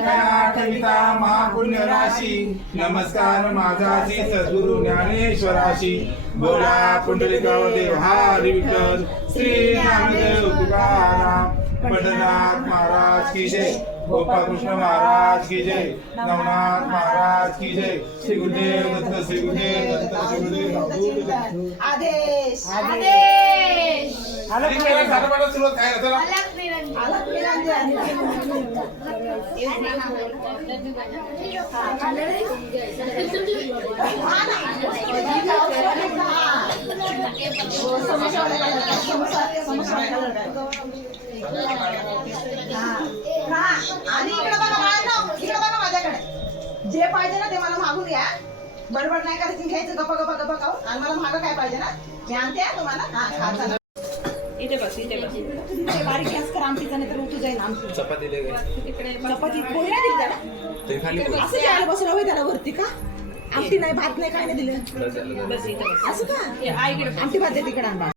आठविता महापुण्य राशी नमस्कार माझा श्री सद्गुरु ज्ञानेश्वराशी बोला पुंडलिकाव देव हरी विठ्ठल श्री नामदेव तुकाराम पंढरनाथ महाराज की जय गोपाल कृष्ण महाराज की जय नवनाथ महाराज की जय श्री गुरुदेव दत्त श्री गुरुदेव दत्त श्री गुरुदेव दत्त आदेश आदेश सुरुवात काय चला अलग निरंजन आणि इकडे बघा बाळांनो, इकडे बघा माझ्याकडे जे पाहिजे ना ते मला मागून घ्या. बडबड नाही करायची, घ्यायचं गप्पा गप्पा गप्पा खाऊन. आणि मला मागं काय पाहिजे ना मी आणते तुम्हाला. हा चला इथे बस इथे बारीक गॅस कर आमटीचा नाही तर उठू जाईल आमटी. चपाती तिकडे चपाती पोळी नाही दिली त्याला असं जायला बसलं होय त्याला वरती का आमटी नाही भात नाही काय नाही दिलं असं का आमटी भात दे तिकडे आण.